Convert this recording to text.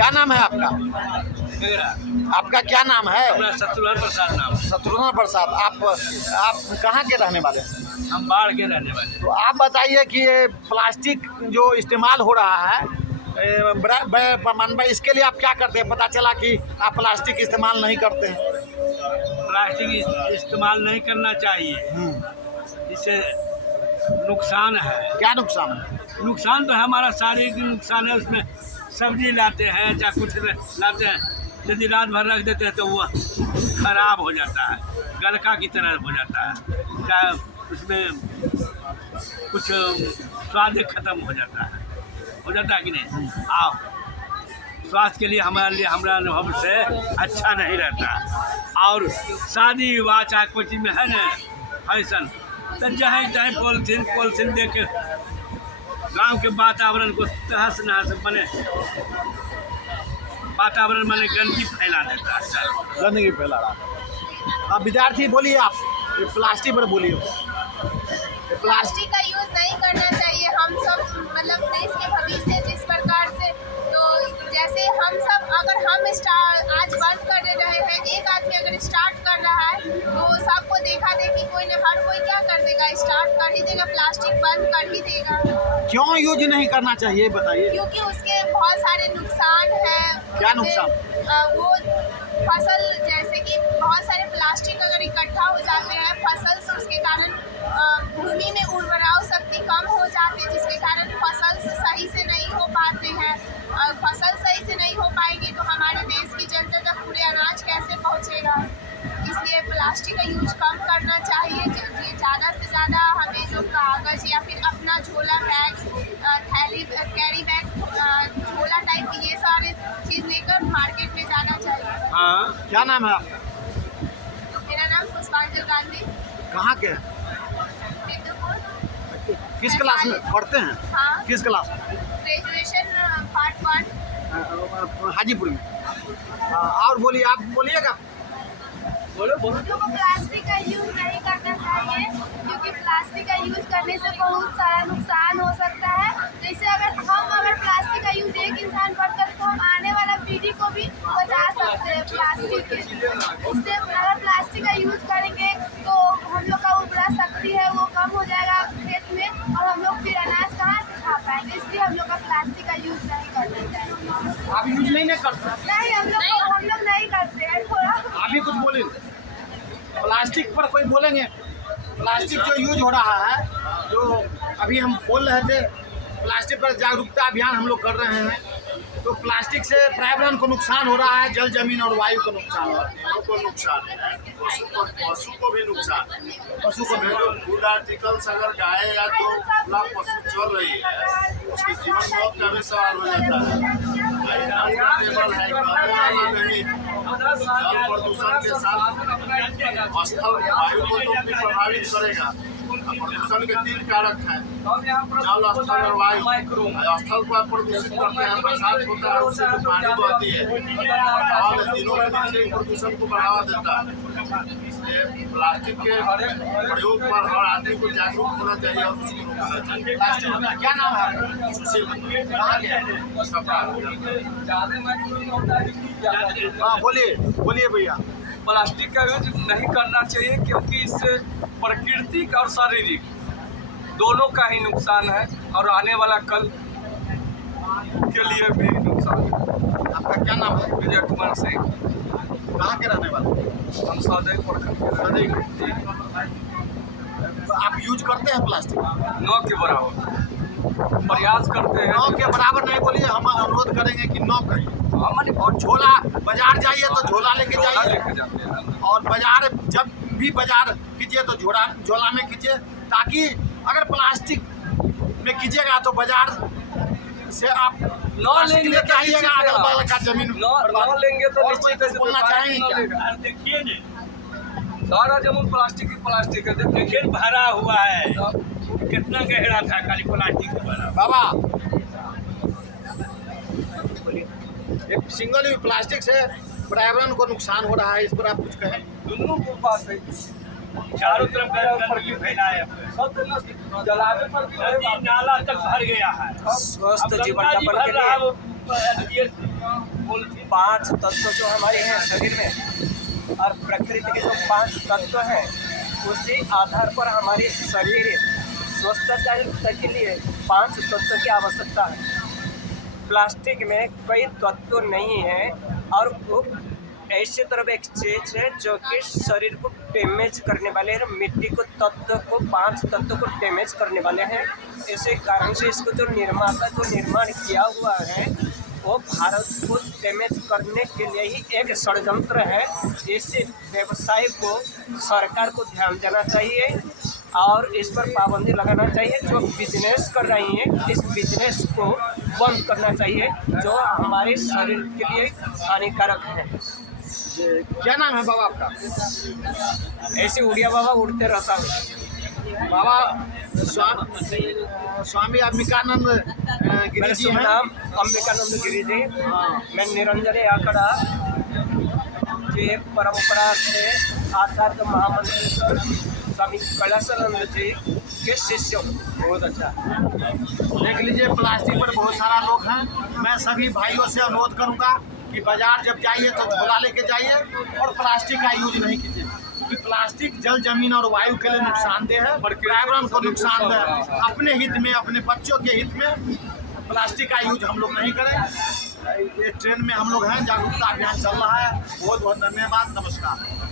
क्या नाम है आपका? मेरा आपका क्या नाम है? अपना शत्रुघ्न प्रसाद नाम है। शत्रुघ्न प्रसाद। आप कहाँ के रहने वाले हैं? हम बाढ़ के रहने वाले। तो आप बताइए कि ये प्लास्टिक जो इस्तेमाल हो रहा है बड़े पैमाने पर, इसके लिए आप क्या करते हैं? पता चला कि आप प्लास्टिक इस्तेमाल नहीं करते हैं। प्लास्टिक इस्तेमाल नहीं करना चाहिए, इससे नुकसान है। क्या नुकसान है? नुकसान तो है, हमारा शारीरिक नुकसान है। उसमें सब्जी लाते हैं चाहे कुछ लाते हैं, यदि रात भर रख देते हैं तो वो खराब हो जाता है, गलका की तरह हो जाता है, चाहे उसमें कुछ स्वाद खत्म हो जाता है कि नहीं। आओ, स्वास्थ्य के लिए हमारा अनुभव से अच्छा नहीं रहता। और शादी विवाह चाहे कोई चीज़ में है ना फैशन, तो जहाँ पॉलिथीन दे के गाँव के वातावरण को तहस नहस बने, वातावरण में गंदगी फैला देता है। गंदगी फैला रहा। अब विद्यार्थी बोलिए, आप ये प्लास्टिक पर बोलिए। प्लास्टिक का यूज़ नहीं करना चाहिए। हम सब मतलब देश के भविष्य जिस प्रकार से, तो जैसे हम सब अगर हम आज बंद कर रहे हैं, एक आदमी अगर स्टार्ट कर रहा है तो सबको देखा देखी कोई न हर कोई क्या कर देगा, स्टार्ट कर ही देगा, प्लास्टिक बंद कर ही देगा। क्यों यूज नहीं करना चाहिए बताइए? क्योंकि उसके बहुत सारे नुकसान हैं। क्या नुकसान? वो फसल, जैसे कि बहुत सारे प्लास्टिक अगर इकट्ठा हो जाते हैं फसल से, उसके कारण भूमि में उर्वरा शक्ति कम हो जाती है, जिसके कारण फसल सही से नहीं हो पाते हैं। फसल सही से नहीं हो पाएगी तो हमारे देश की जनता तक पूरे अनाज कैसे पहुंचेगा। इसलिए प्लास्टिक का यूज कम करना चाहिए। ज़्यादा से ज़्यादा हमें जो कागज़ या फिर अपना झोला बैग, थैली, कैरी बैग, झोला टाइप ये सारे चीज़ लेकर मार्केट में जाना चाहिए। हाँ, क्या नाम है आपका? मेरा नाम पुष्पांजलि गांधी। कहाँ के? किस क्लास में पढ़ते हैं? हाँ, किस क्लास में? ग्रेजुएशन पार्ट 1 हाजीपुर में। और बोलिए, आप बोलिएगा। बोलो। लोगों को प्लास्टिक का यूज़ नहीं करना चाहिए, क्योंकि प्लास्टिक का यूज़ करने से बहुत सारा नुकसान हो सकता है। जैसे अगर प्लास्टिक का यूज़ एक इंसान करकर तो हम आने वाला पीढ़ी को भी बचा सकते हैं प्लास्टिक के। इससे अगर प्लास्टिक का यूज़ करेंगे तो हम लोग का उर्वरा शक्ति है वो कम हो जाएगा खेत में, और हम लोग फिर अनाज कहाँ से खा पाएंगे। इसलिए हम लोग का प्लास्टिक का यूज़ नहीं करना चाहिए। आप यूज नहीं करते? नहीं, हम लोग नहीं करते हैं। थोड़ा आप भी कुछ बोले। प्लास्टिक पर कोई बोलेंगे? प्लास्टिक जो यूज हो रहा है, जो अभी हम बोल रहे थे, प्लास्टिक पर जागरूकता अभियान हम लोग कर रहे हैं। तो प्लास्टिक से पर्यावरण को नुकसान हो रहा है, जल जमीन और वायु को नुकसान हो रहा है। लोगों को नुकसान है, पशु को भी नुकसान है। पशु को भी। जो फूड आर्टिकल्स अगर गाय या तो खुला पशु चल रही है, उसके जीवन मौत का भी सवाल हो जाता है। टेबल है, नहीं, जल प्रदूषण के साथ स्थल वायु को तो भी प्रभावित करेगा। प्रदूषण के 3 कारक हैं, जल, स्थल और वायु। स्थल को प्रदूषित करते हैं, बरसात होता है उससे जो पानी बहती है, हवा में तीनों के नीचे प्रदूषण को बढ़ावा देता है। इसलिए प्लास्टिक के प्रयोग पर हर आदमी को जागरूक होना चाहिए और उसको रोकना चाहिए। प्लास्टिक क्या नाम है? सुशील हाँ, बोलिए भैया। प्लास्टिक का यूज नहीं करना चाहिए, क्योंकि इससे प्राकृतिक और शारीरिक दोनों का ही नुकसान है, और आने वाला कल के लिए भी नुकसान है। आपका क्या नाम है? विजय कुमार सिंह। कहाँ के रहने वाले? हम सदैव प्रखंड के। आप यूज करते हैं प्लास्टिक? 9 के बराबर प्रयास करते हैं। 9 के बराबर नहीं बोलिए, हम अनुरोध करेंगे कि 9 करिए। हमारे और झोला, बाजार जाइए तो झोला लेके झोला जाइए, लेके जाते हैं। और बाजार जब भी बाजार कीजिए तो झोला में कीजिए, ताकि अगर प्लास्टिक में कीजिएगा तो बाजार से आप लेंगे लेके आइएगा, अगल बगल का जमीन न लेंगे तो और कोई कुछ बोलना चाहेंगे क्या? देखिए ना, सारा जमीन प्लास्टिक है। देखिए भरा हुआ है, कितना गहरा था खाली प्लास्टिक से भरा। बाबा, एक सिंगल यूज प्लास्टिक से पर्यावरण को नुकसान हो रहा है, इस पर आप कुछ कहें? दोनों को बात है। चारों तरफ गंदगी फैलाया है, सब जलाने पर भी नाला तक भर गया है। स्वस्थ अब जीवन गंगा जी यापन भर के रहा है, लिए वो ये 5 तत्व जो हमारे हैं शरीर में और प्रकृति के जो 5 तत्व हैं, उसी आधार पर हमारे शरीर स्वस्थता के लिए 5 तत्व की आवश्यकता है। प्लास्टिक में कई तत्व नहीं है और वो ऐसे तरफ एक चीज़ है जो कि शरीर को डैमेज करने वाले हैं, मिट्टी को 5 तत्व को डैमेज करने वाले हैं। इसी कारण से इसको जो निर्माण किया हुआ है वो भारत को डैमेज करने के लिए ही एक षड्यंत्र है। इस व्यवसाय को सरकार को ध्यान देना चाहिए और इस पर पाबंदी लगाना चाहिए। जो बिजनेस कर रही हैं इस बिजनेस को बंद करना चाहिए जो हमारे शरीर के लिए हानिकारक है। क्या नाम है बाबा आपका? ऐसे उड़िया बाबा उड़ते रहता हूँ। बाबा स्वामी अंबिकानंद गिरी मेरा जी शुभ हैं। नाम अंबिकानंद गिरी जी। मैं निरंजन आंकड़ा की एक परंपरा से आचार्य महामंत्रेश्वर स्वामी कैलासानंद जी के शिष्य हूँ। बहुत अच्छा। देख लीजिए, प्लास्टिक पर बहुत सारा लोग हैं। मैं सभी भाइयों से अनुरोध करूंगा कि बाजार जब जाइए तो झोला लेके जाइए और प्लास्टिक का यूज नहीं कीजिए, क्योंकि प्लास्टिक जल, जमीन और वायु के लिए नुकसानदेह है, पर्यावरण को नुकसानदेह है। अपने हित में, अपने बच्चों के हित में प्लास्टिक का यूज हम लोग नहीं करें। ये ट्रेन में हम लोग हैं, जागरूकता अभियान चल रहा है। बहुत बहुत धन्यवाद, नमस्कार।